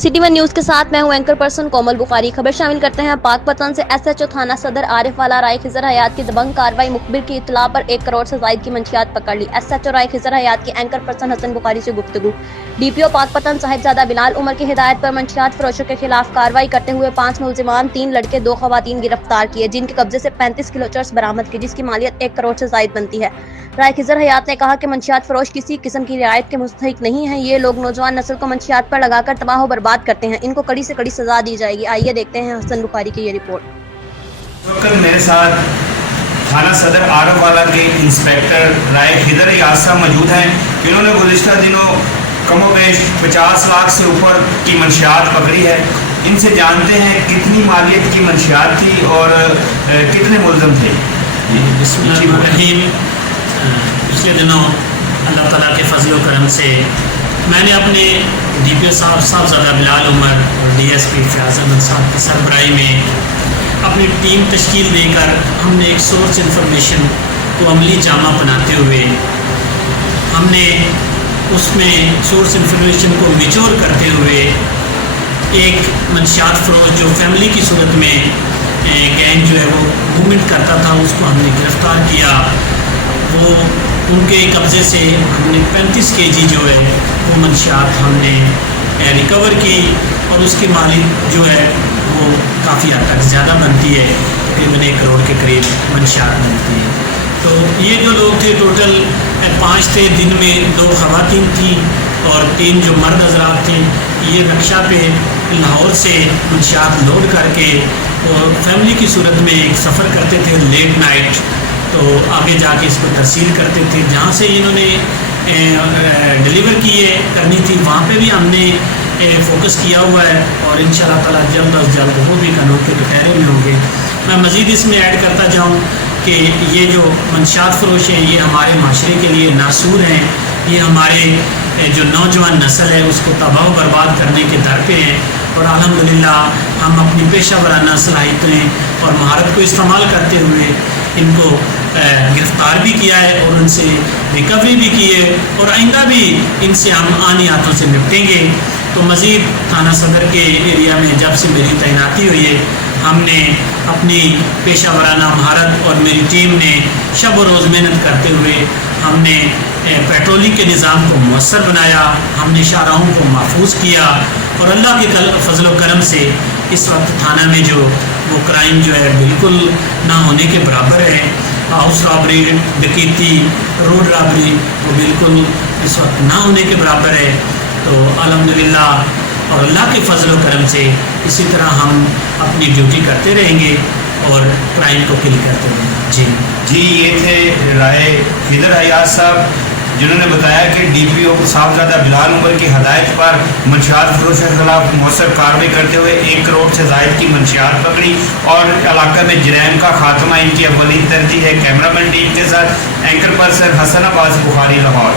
City one news کے ساتھ میں ہوں اینکر پرسن کومل بخاری۔ خبر شامل کرتے ہیں پاکپتن سے۔ ایس ایچ او تھانہ صدر عارف والا رائے حیات کی دبنگ کارروائی، مخبر کی اطلاع پر 1 کروڑ سے زائد کی منشیات پکڑ لی۔ ایس ایچ او رائے حیات کی اینکر پرسن حسن بخاری سے گفتگو۔ ڈی پی او پاکپتن صاحبزادہ بلال عمر کی ہدایت پر منشیات فروشوں کے خلاف کارروائی کرتے ہوئے 5 ملزمان، 3 لڑکے 2 خواتین گرفتار کیے، جن کے قبضے سے 35 کلو چرس برآمد کی، جس کی مالیت 1 کروڑ سے زائد بنتی ہے۔ رائے حیات نے کہا کہ منشیات فروش کسی قسم کی رعایت کے مستحق نہیں ہیں۔ یہ لوگ نوجوان نسل کو منشیات پر لگا کر تباہ و برباد کرتے ہیں، ان کو کڑی سے کڑی سزا دی جائے گی۔ آئیے دیکھتے ہیں حسن بخاری کی یہ رپورٹ۔ اس وقت میرے ساتھ تھانہ صدر عارف والا کے انسپیکٹر رائے حیات صاحب موجود ہیں، جنہوں نے گزشتہ دنوں کم و بیش 50 لاکھ سے اوپر کی منشیات پکڑی ہے۔ ان سے جانتے ہیں کتنی مالیت کی منشیات تھی اور کتنے ملزم تھے۔ بسم اللہ الرحمن الرحیم۔ پچھلے دنوں اللہ تعالیٰ کے فضل و کرم سے میں نے اپنے ڈی پی او صاحبزادہ بلال عمر اور D S P Fayyaz Ahmed Sahib کی سربراہی میں اپنی ٹیم تشکیل دے کر ہم نے ایک سورس انفارمیشن کو عملی جامع بناتے ہوئے ہم نے اس میں سورس انفارمیشن کو میچور کرتے ہوئے ایک منشیات فروش جو فیملی کی صورت میں گینگ جو ہے وہ موومنٹ کرتا تھا، اس کو ہم نے گرفتار کیا۔ وہ ان کے قبضے سے ہم نے 35 kg جو ہے وہ منشیات ہم نے ریکور کی، اور اس کی مالیت جو ہے وہ کافی حد تک زیادہ بنتی ہے، تقریباً 1 کروڑ کے قریب منشیات بنتی ہے۔ تو یہ جو لوگ تھے ٹوٹل 5 تھے، جن میں 2 خواتین تھیں اور 3 جو مرد حضرات تھے۔ یہ رکشہ پہ لاہور سے منشیات لوڈ کر کے اور فیملی کی صورت میں ایک سفر کرتے تھے لیٹ نائٹ، تو آگے جا کے اس کو ترسیل کرتے تھے۔ جہاں سے انہوں نے ڈیلیور کرنی تھی، وہاں پہ بھی ہم نے فوکس کیا ہوا ہے، اور انشاءاللہ تعالیٰ جلد از جلد وہ بھی کنوں کے کٹہرے میں ہوں گے۔ میں مزید اس میں ایڈ کرتا جاؤں کہ یہ جو منشیات فروش ہیں یہ ہمارے معاشرے کے لیے ناسور ہیں، یہ ہمارے جو نوجوان نسل ہے اس کو تباہ و برباد کرنے کے در پہ ہیں، اور الحمدللہ ہم اپنی پیشہ ورانہ صلاحیتیں اور مہارت کو استعمال کرتے ہوئے ان کو گرفتار بھی کیا ہے اور ان سے ریکوری بھی کی ہے، اور آئندہ بھی ان سے ہم آنی ہاتھوں سے نپٹیں گے۔ تو مزید تھانہ صدر کے ایریا میں جب سے میری تعیناتی ہوئی ہے، ہم نے اپنی پیشہ ورانہ مہارت اور میری ٹیم نے شب و روز محنت کرتے ہوئے ہم نے پیٹرولنگ کے نظام کو مؤثر بنایا، ہم نے شاہراہوں کو محفوظ کیا، اور اللہ کے فضل و کرم سے اس وقت تھانہ میں جو وہ کرائم جو ہے بالکل نہ ہونے کے برابر ہے۔ ہاؤس رابری، ڈکیتی، روڈ رابری وہ بالکل اس وقت نہ ہونے کے برابر ہے۔ تو الحمدللہ اور اللہ کے فضل و کرم سے اسی طرح ہم اپنی ڈیوٹی کرتے رہیں گے اور کرائم کو کل کرتے رہیں گے۔ جی یہ تھے رائے حیات صاحب، جنہوں نے بتایا کہ ڈی پی او صاحبزادہ بلال عمر کی ہدایت پر منشیات فروشوں کے خلاف مؤثر کارروائی کرتے ہوئے 1 کروڑ سے زائد کی منشیات پکڑی، اور علاقہ میں جرائم کا خاتمہ ان کی اولین ترجیح ہے۔ کیمرہ مین ٹیم کے ساتھ اینکر پرسن حسن بخاری، لاہور۔